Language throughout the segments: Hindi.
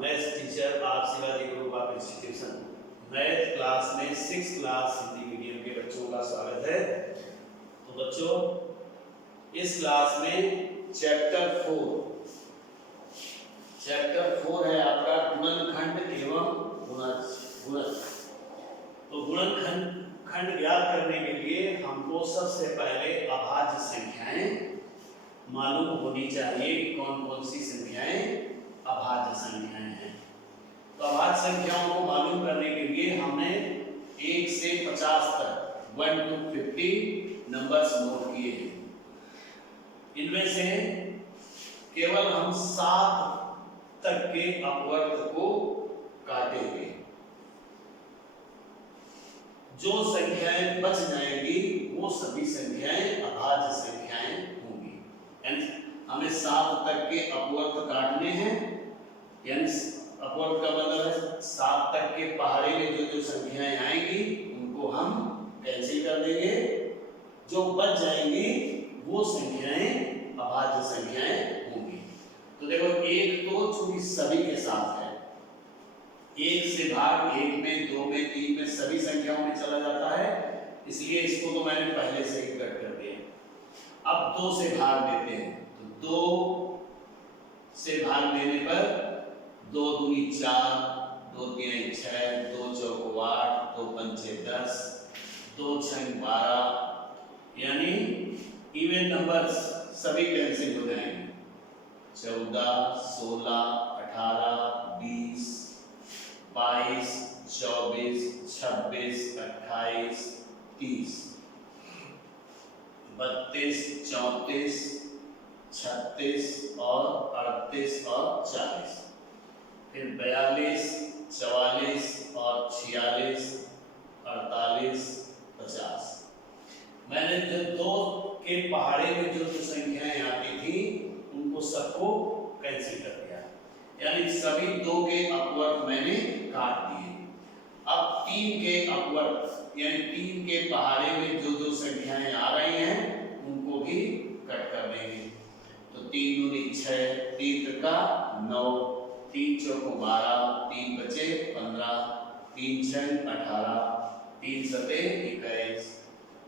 मैथ्स टीचर आप Shivaji group of institution math class में 6 क्लास हिंदी मीडियम के बच्चों का स्वागत है। तो बच्चों इस क्लास में चैप्टर 4 है आपका गुणनखंड एवं गुणज। तो गुणनखंड ज्ञात करने के लिए हमको सबसे पहले अभाज्य संख्याएं मालूम होनी चाहिए कि कौन कौन सी संख्याएं अभाज्य संख्याएं हैं। तो अभाज्य संख्याओं को मालूम करने के लिए हमने 1 से 50 तक 1 to 50 नंबर्स नोट किए हैं। इनमें से केवल हम 7 तक के अपवर्त को काटेंगे। जो संख्याएं बच जाएंगी वो सभी संख्याएं अभाज्य संख्याएं होंगी। यानी हमें 7 तक के अपवर्त काटने हैं। यानी अपवर्त का मतलब है 7 तक के पहाड़े में जो संख्याएं आएंगी उनको हम कैंसिल कर देंगे। जो बच जाएंगी वो संख्याएं अभाज्य संख्याएं होंगी। तो देखो 1 तो चूंकि सभी के साथ है, 1 से भाग 1 में 2 में 3 में सभी संख्याओं में चला जाता है, इसलिए इसको तो मैंने पहले से ही कट कर दिया। अब 2 से भाग देते हैं तो 2 से भाग देने पर 2 दूनी 4, 2 तीन 6, 2 चौको 8, 2 पंचे 10, 2 छंग 12, यानी इवन नंबर्स सभी कैंसिल हो जाएंगे। 14, 16, 18, 20, 22, 24, 26, 28, 30, 32, 34, 36 और 38 और 40, फिर 42, 44 और 46, 48, 50। मैंने जो 2 के पहाड़े में जो संख्याएं आती थी उनको सबको कैंसिल कर दिया, यानी सभी 2 के अपवर्त मैंने काट दिए। अब 3 के अपवर्त यानी 3 के पहाड़े में जो संख्याएं आ रही हैं उनको भी कट कर देंगे। तो 3 दूनी 6, 3 त्रिका 9, 3 चौको 12, 3 बचे 15, 3 छंग 18, 3 सते 21,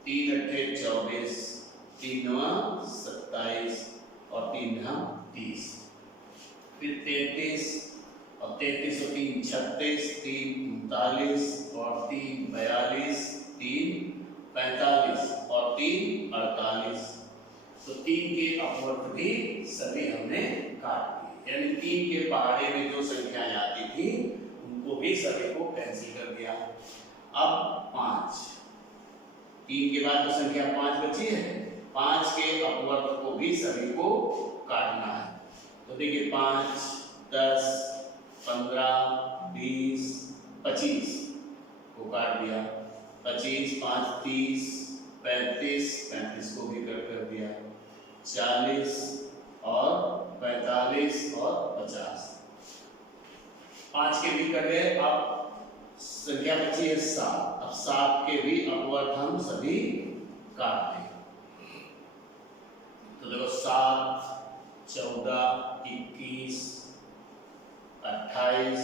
3 अट्ठे 24, 3 नवा 27 और 3 हम 30, फिर 33 और 33 और 3 36, 3 39 और 3 42, 3 45 और 3 48। तो 3 के अपवर्त भी सभी हमने काट दिए, यानी 3 के पहाड़े में जो संख्याएं आती थी उनको भी सभी को कैंसिल कर दिया। अब 5, 3 के बाद जो संख्या 5 बची है 5 के अपवर्त को भी सभी को काटना है। तो देखिए 5, 10, 15, 20, 25 को काट दिया। 25, 5, 30, 35, 35 को भी कट कर दिया। 40 और 45 और 50, 5 के भी कट गए। अब संख्या बची है 7। अब 7 के भी अपवर्त हम सभी काट दें। तो देखो 7, 14, 21, 28,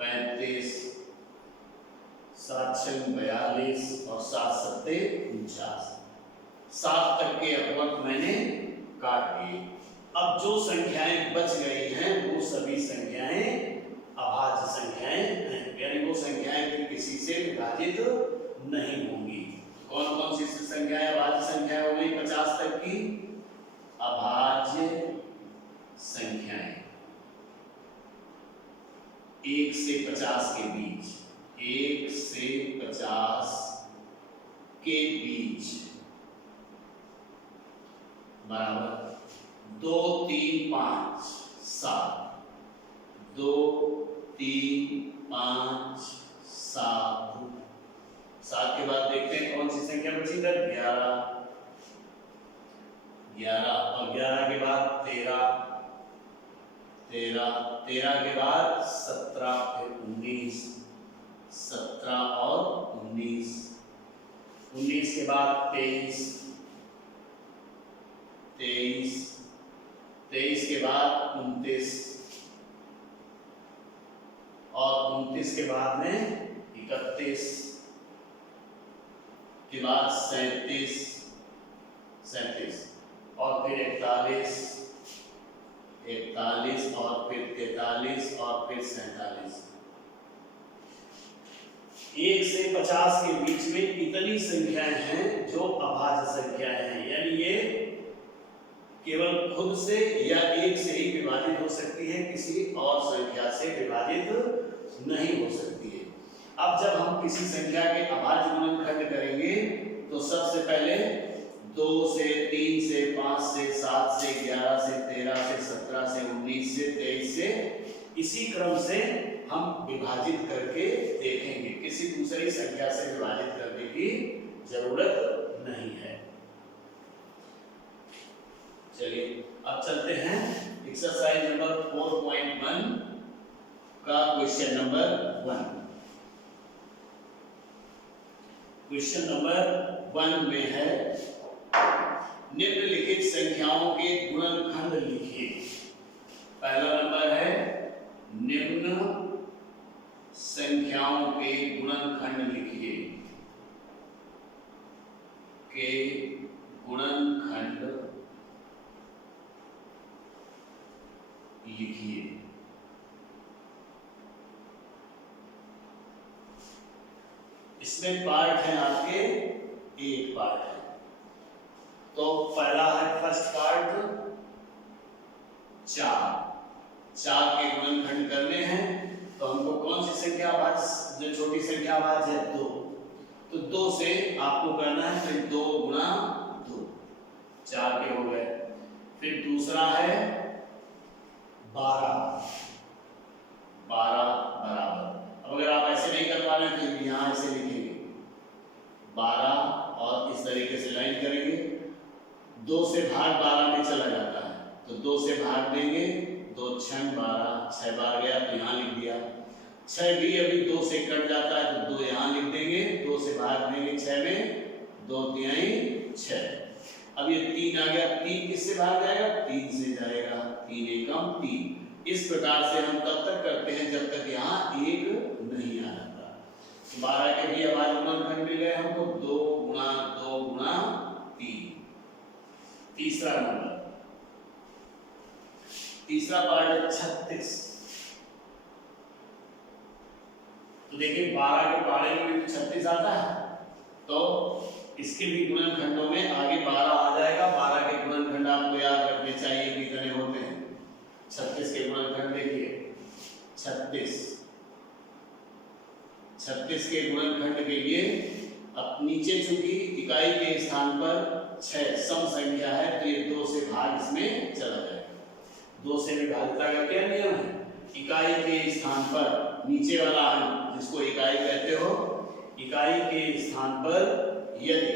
35, 7 छंग 42 और 7 सत्ते 49। 7 तक के अपवर्त मैंने काट दिए। अब जो संख्याएं बच गई हैं वो सभी संख्याएं अभाज्य संख्याएं हैं, यानी वो संख्याएं फिर किसी से विभाजित नहीं होंगी। कौन कौन सी संख्याएं अभाज्य संख्याएं हो गई 50 तक की? अभाज्य संख्याएं 1 से 50 के बीच, 1 से 50 के बीच बराबर 2, 3, 5, 7, 2, 3, 5, 7। 7 के बाद देखते हैं कौन सी संख्या बची इधर? 11, 11 और 11 के बाद 13, 13, 13 के बाद 17, फिर 19, 17 और 19, 19 के बाद 23, 23, 23 के बाद 29, और 29 के बाद में 31 के बाद 37 और फिर 41 और फिर 43 और फिर 47। 1 से 50 के बीच में इतनी संख्याएं हैं जो अभाज्य संख्याएं हैं, यानी ये केवल खुद से या 1 से ही विभाजित हो सकती है, किसी और संख्या से विभाजित नहीं हो सकती है। अब जब हम किसी संख्या के अभाज्य गुणनखंड करेंगे तो सबसे पहले 2 से 3 से 5 से 7 से 11 से 13 से 17 से 19 से 23 से इसी क्रम से हम विभाजित करके देखेंगे, किसी दूसरी संख्या से विभाजित करने की जरूरत नहीं है। चलिए अब चलते हैं एक्सरसाइज नंबर 4.1 का क्वेश्चन नंबर 1। क्वेश्चन नंबर 1 में है निम्नलिखित संख्याओं के गुणनखंड लिखिए। पहला नंबर है निम्न संख्याओं के गुणनखंड लिखिए, के गुणनखंड लिखिए। इसमें पार्ट है आपके, एक पार्ट है। तो पहला है फर्स्ट पार्ट 4 के गुणनखंड करने हैं। तो हमको कौन सी संख्या अभाज्य, जो छोटी संख्या अभाज्य है 2, तो 2 से आपको करना है, फिर 2 गुणा 2, 4 के हो गए। फिर दूसरा है 12 बराबर। अब अगर आप ऐसे नहीं कर पा रहे हैं तो यहाँ ऐसे लिखेंगे 12 और इस तरीके से लाइन करेंगे। 2 से भाग 12 में चला जाता है तो 2 से भाग देंगे, 2 6 12, 6 बार गया तो यहाँ लिख दिया। 6 भी अभी 2 से कट जाता है तो 2 यहाँ लिख देंगे, 2 से भाग देंगे 6 में, 2 तिहाई 6। अब ये 3 आ गया, 3 किससे भाग जाएगा, 3 से जाएगा, 3 एकम 3। इस प्रकार से हम तब तक करते हैं जब तक यहाँ 1 नहीं आ जाता। 12 के भी अभाज्य गुणनखंड मिल गए हमको, 2 गुणा 2 गुणा 3। तीसरा नंबर, तीसरा पार्ट है 36। तो देखिए 12 के पहाड़े में भी 36 आता है, तो इसके भी गुणनखंडों में आगे 12 आ जाएगा। 12 के गुणनखंड आपको याद रखने चाहिए कितने होते हैं। 36 के गुणनखंड देखिए 36 के गुणनखंड के लिए अब नीचे चूंकि इकाई के स्थान पर 6 सम संख्या है तो ये 2 से भाग इसमें चला जाएगा। 2 से विभाजिता का क्या नियम है, इकाई के स्थान पर नीचे वाला अंक जिसको इकाई कहते हो, इकाई के स्थान पर यदि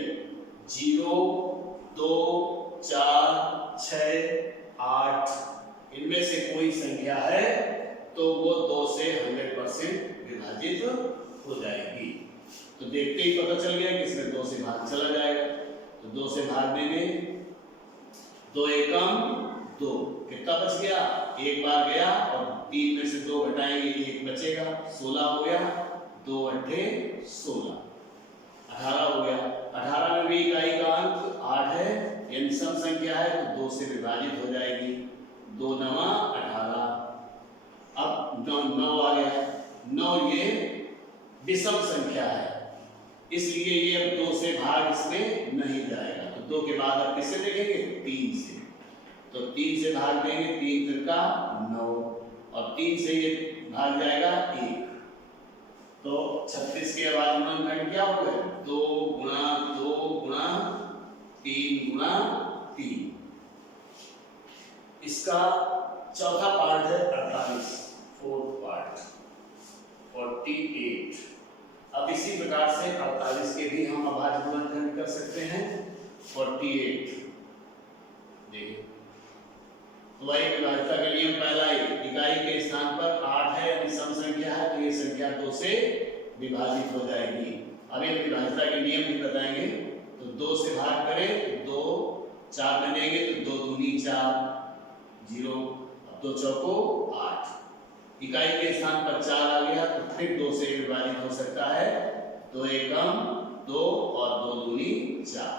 0 2 4 6 8 इनमें से कोई संख्या है तो वो 2 से 100% विभाजित हो जाएगी। तो देखते ही पता चल गया कि इसमें 2 से भाग चला जाएगा, तो 2 से भाग देंगे, 2 एकम 2, कितना बच गया, 1 बार गया और 3 में से 2 घटाएंगे 1 बचेगा, 16 हो गया, 2 अट्ठे 16, 18 हो गया। 18 में भी इकाई का अंक 8 है, यानी सम संख्या है तो 2 से विभाजित हो जाएगी, 2 9 18। अब 9 आ गया, 9 ये विषम संख्या है इसलिए ये अब 2 से भाग इसमें नहीं जाएगा। तो 2 के बाद अब किससे देखेंगे, 3 से, तो 3 से भाग देंगे, 3 3 का 9 और 3 से ये भाग जाएगा 1। तो 36 के बाद गुणनखंड क्या हो गए, 2 गुणा 2 गुणा 3 गुणा 3। इसका चौथा पार्ट है 48, फोर्थ पार्ट 48। अब इसी प्रकार से 48 के भी हम अभाज्य गुणनखंड कर सकते हैं। 48 देखिए, तो वही विभाज्यता के नियम पहला ही, इकाई के स्थान पर 8 है यानी सम संख्या है तो ये संख्या 2 से विभाजित हो जाएगी। अब ये विभाज्यता के नियम भी बताएंगे। तो 2 से भाग करें तो 2 4 में देंगे तो 2 दूनी 4 0, अब 2 चौको 8, इकाई के स्थान पर 4 आ गया तो फिर 2 से विभाजित हो सकता है। 2 एकम 2 और 2 दूनी 4।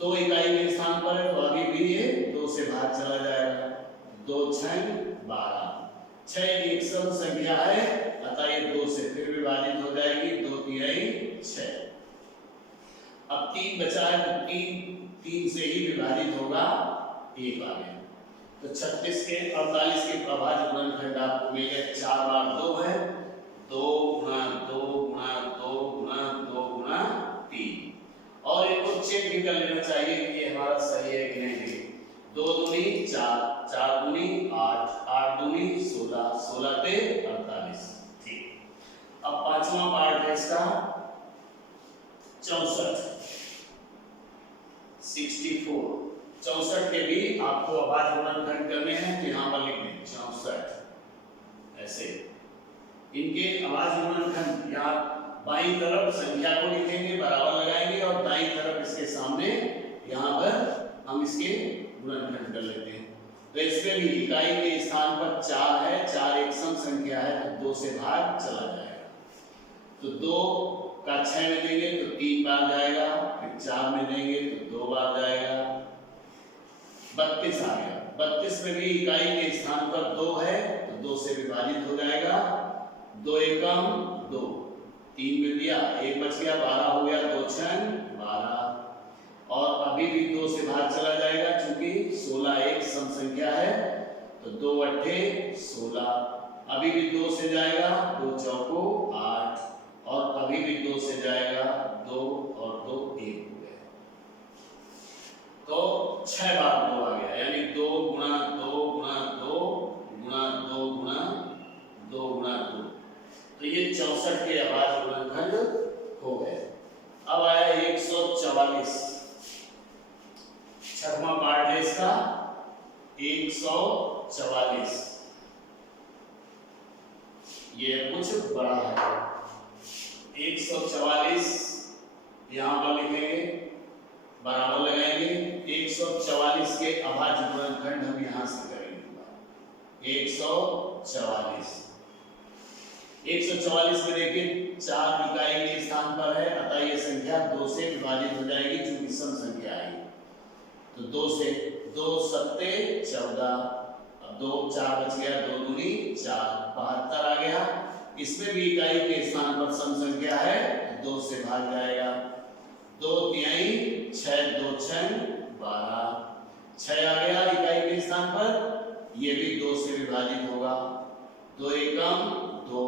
2 इकाई के स्थान पर है तो अभी भी ये 2 से भाग चला जाएगा। 2 छंग 12। 6 एक सम संख्या है अतः ये 2 से फिर विभाजित हो जाएगी। 2 तिहाई 6। अब 3 बचा है तो 3 से ही विभाजित होगा। 1 आ गया तो 36 के 48 के अभाज्य गुणनखंड आपको मिल गए। 4 बार 2 है। 2 गुणा 2 गुणा 2 गुणा 2 गुणा 3। और इनको चेक भी कर लेना चाहिए कि ये हमारा सही है कि नहीं। 2 दूनी 4, 4 दूनी 8, 8 दूनी 16, 16 ते 48। ठीक। अब पांचवा पार्ट है इसका 64। 64 64 के भी आपको अभाज्य गुणनखंड करने हैं तो यहाँ पर लिख दें 64 ऐसे। इनके अभाज्य गुणनखंड यहाँ बाईं तरफ संख्या को लिखेंगे, बराबर लगाएंगे और दाईं तरफ इसके सामने यहाँ पर हम इसके गुणनखंड कर लेते हैं। तो इसमें भी इकाई के स्थान पर 4 है। 4 एक सम संख्या है तो 2 से भाग चला जाएगा। तो 2 का 6 में देंगे तो 3 बार जाएगा, फिर 4 में देंगे तो 2 बार जाएगा। 32 आ गया। 32 में भी इकाई के स्थान पर 2 है तो 2 से विभाजित हो जाएगा। 2 एकम 2, 3 मिल गया, 1 बच गया, 12 हो गया। 2 छंग 12 और अभी भी 2 से भाग चला जाएगा क्योंकि 16 एक सम संख्या है तो 2 अट्ठे 16। अभी भी 2 से जाएगा। 2 चौको 8 और अभी भी 2 से जाएगा। 2 और 2 1 हो गया तो 6 बार 2 आ गया यानी 2 गुणा 2 गुणा 2 गुणा 2 गुणा 2 गुणा 2। तो ये 64 के अभाज्य गुणनखंड हो गए। अब आया 144। छठवां पार्ट है इसका 144। ये कुछ बड़ा है। 144 यहां पर लिखेंगे, बराबर लगाएंगे। 144 के अभाज्य गुणनखंड हम यहां से करेंगे। 144 में देखिए 4 इकाई के स्थान पर है अतः ये संख्या 2 से विभाजित हो जाएगी क्योंकि सम संख्या आई। तो 2 से 2 सत्ते 14। अब 2 4 बच गया। 2 दूनी 4, 72 आ गया। इसमें भी इकाई के स्थान पर सम संख्या है तो 2 से भाग जाएगा। 2 तिहाई 6, 2 छंग 12। 6 आ गया इकाई के स्थान पर, ये भी 2 से विभाजित होगा। 2 एकम 2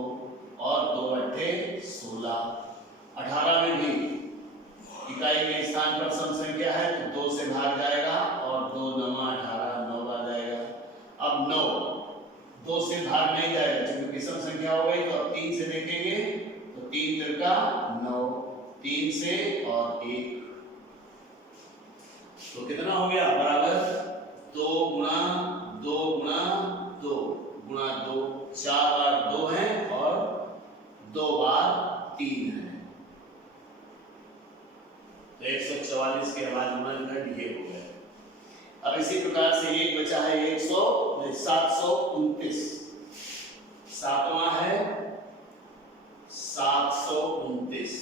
और 2 अट्ठे 16। 18 में भी इकाई के स्थान पर सम संख्या है तो 2 से भाग जाएगा और 2 9 18, 9 बार जाएगा। अब 9 2 से भाग नहीं जाएगा क्योंकि विषम संख्या हो गई तो अब 3 से देखेंगे तो 3 तिरका 9, 3 से और 1 तो कितना हो गया बराबर 2 गुणा 2 गुणा 2 गुणा 2। 4 बार 2 है और 2 बार 3 है तो 144 के अभाज्य गुणनखंड ये हो गए। अब इसी प्रकार से एक बचा है 729। सातवां है 729।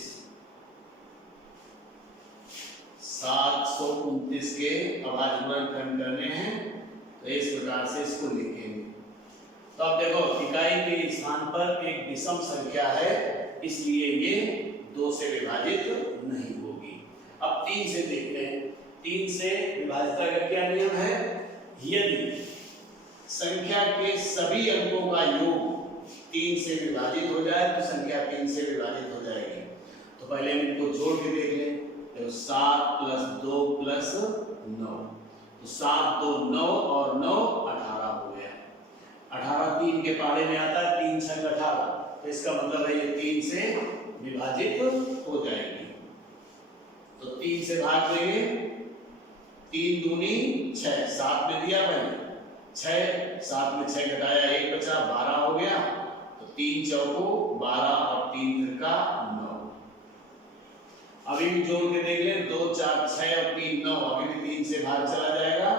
729 के अभाज्य गुणनखंड करने हैं तो इस प्रकार से इसको लिखेंगे। तो अब देखो इकाई के स्थान पर एक विषम संख्या है इसलिए ये 2 से विभाजित नहीं होगी। अब 3 से देखते हैं। 3 से विभाजिता का क्या नियम है? यदि संख्या के सभी अंकों का योग 3 से विभाजित हो जाए तो संख्या 3 से विभाजित हो जाएगी। तो पहले हम इनको जोड़ के देख लें। तो 7 + 2 + 9 तो 7 2 9 और 9 18 हो गया। 18 3 के पारे में आता है। 3 छंग 18 तो इसका मतलब है ये 3 से विभाजित हो जाएगी। तो 3 से भाग देंगे। 3 दूनी 6, 7 में दिया पहले 6, 7 में 6 घटाया 1 बचा, 12 हो गया। तो 3 चौको 12 और 3 तिरका 9। अभी भी जोड़ के देख लें। 2 4 6 और 3 9 अभी भी 3 से भाग चला जाएगा।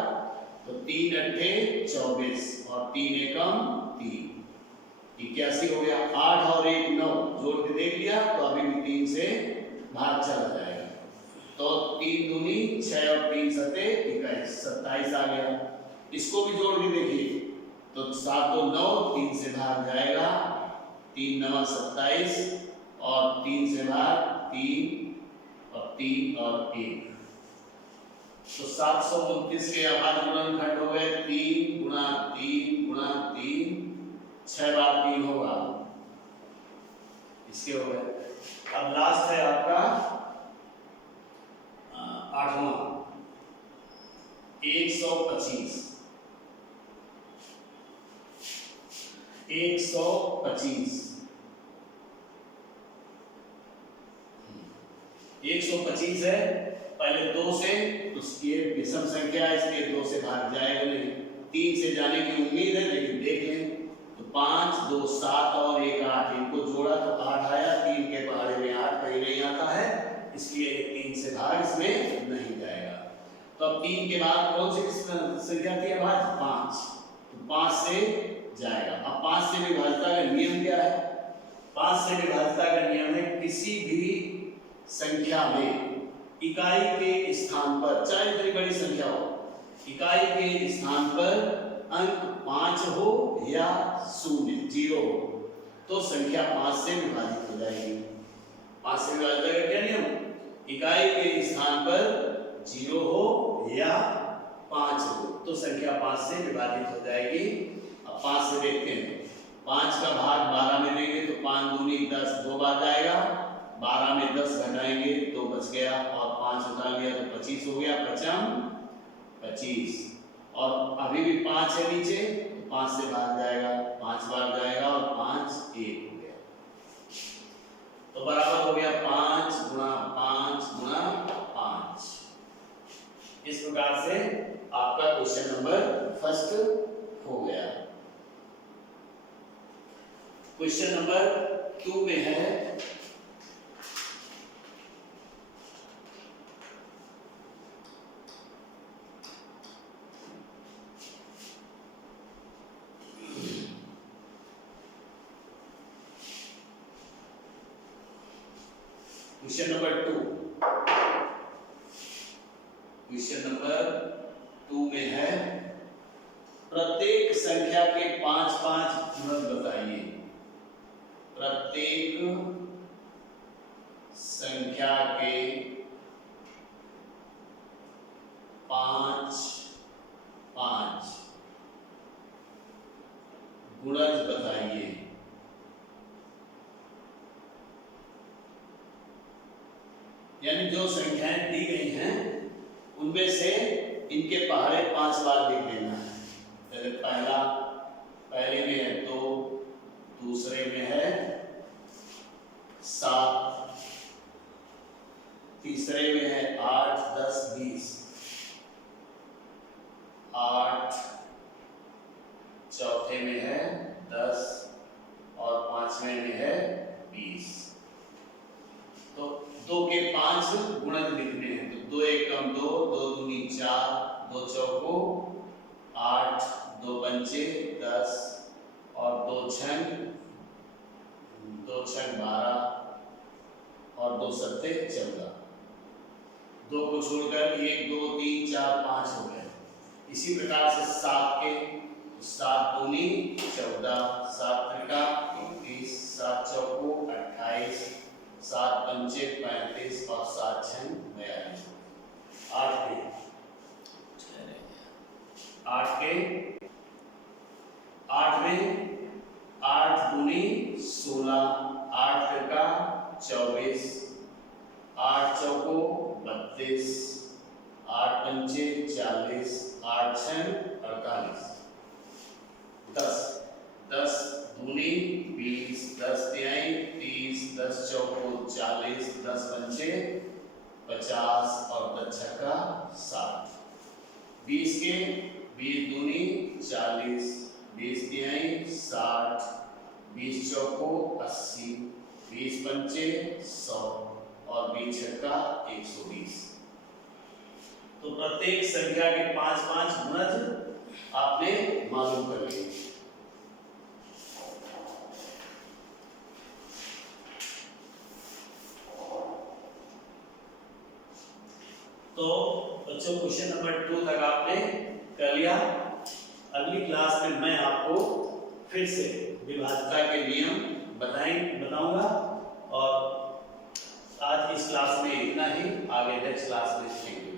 तो 3 अट्ठे 24 और 3 एकम 3 81 हो गया। 8 और 1 9 जोड़ के देख लिया तो अभी भी 3 से भाग चला जाएगा। तो 3 दूनी 6 और 3 सते 21, 27 आ गया। इसको भी जोड़ के देखिए तो 7 2 9 3 से भाग जाएगा, 3 9 27 और 3 से भाग 3 और 1। तो 729 के अभाज्य गुणनखंड हो गए 3 गुणा 3 गुणा 3, 6 बार 3 होगा, इसके हो गए। अब लास्ट है आपका 8वां 125। 125 है, पहले 2 से, उसकी विषम संख्या है इसलिए 2 से भाग जाएगा नहीं, 3 से जाने की उम्मीद है लेकिन देख लें। तो 5 2 7 और 1 8, इनको जोड़ा तो 8 आया, 3 के पहाड़े में 8 कहीं नहीं आता है, इसलिए 3 से भाग इसमें नहीं जाएगा। तो अब 3 के बाद कौन सी संख्या थी अभाज्य? 5, तो 5 से जाएगा। अब 5 से विभाज्यता का नियम क्या है? 5 से विभाज्यता का नियम है किसी भी संख्या में इकाई के स्थान पर, चाहे इतनी बड़ी संख्या हो, इकाई के स्थान पर अंक 5 हो या 0 हो तो संख्या 5 से विभाजित हो जाएगी। 5 से विभाजित का क्या नियम? इकाई के स्थान पर 0 हो या 5 हो तो संख्या 5 से विभाजित हो जाएगी। अब 5 से देखते हैं, 5 का भाग 12 में देंगे तो 5 दूनी 10, 2 बार जाएगा, 12 में 10 घटाएंगे तो बच गया और 5 उतार लिया तो 25 हो गया, 25। और अभी भी 5 है नीचे तो 5 से भाग जाएगा, 5 बार जाएगा और 5 1 हो गया, तो बराबर हो गया 5 गुणा 5 गुणा 5। इस प्रकार से आपका क्वेश्चन नंबर फर्स्ट हो गया। क्वेश्चन नंबर 2 में है क्वेश्चन नंबर 2 में है प्रत्येक संख्या के 5-5 गुणज बताइए। प्रत्येक संख्या के 5-5 गुणज बताइए। यानी जो संख्याएं दी गई हैं उनमें से इनके पहाड़े 5 बार लिख देना है। जैसे पहले में है 2, दूसरे में है 7, तीसरे में है 8 10 20, 8, चौथे में है 10 और 5वें में है 20। तो 2 के 5 गुणज लिखने हैं तो 2 एकम 2, 2 दूनी 4, 2 चौको 8, 2 पंचे 10 और 2 छंग 12 और 2 सत्ते 14। 2 को छोड़कर 1 2 3 4 5 हो गए। इसी प्रकार से 7 के 7 दूनी 14, 7 त्रिका 21, 7 चौको 28, 7 पंचे 35 और 7 छंग 42। 8 में 8 दूनी 16, 8 त्रिका 24, 8 चौको 32, 8 पंचे 40, 8 छंग 48, 10 दूनी 20, 10 तिहाई 30, 10 चौको 40, 10 पंचे 50 और 10 छक्का 60। 20 के 20 दूनी 40, 20 तिहाई 60, 20 चौको 80, 20 पंचे 100 और 20 छक्का 120। तो प्रत्येक संख्या के 5-5 गुणज आपने मालूम कर लिए। बच्चों क्वेश्चन नंबर 2 तक आपने कर लिया। अगली क्लास में मैं आपको फिर से विभाज्यता के नियम बताऊंगा और आज इस क्लास में इतना ही, आगे नेक्स्ट क्लास में सीखेंगे।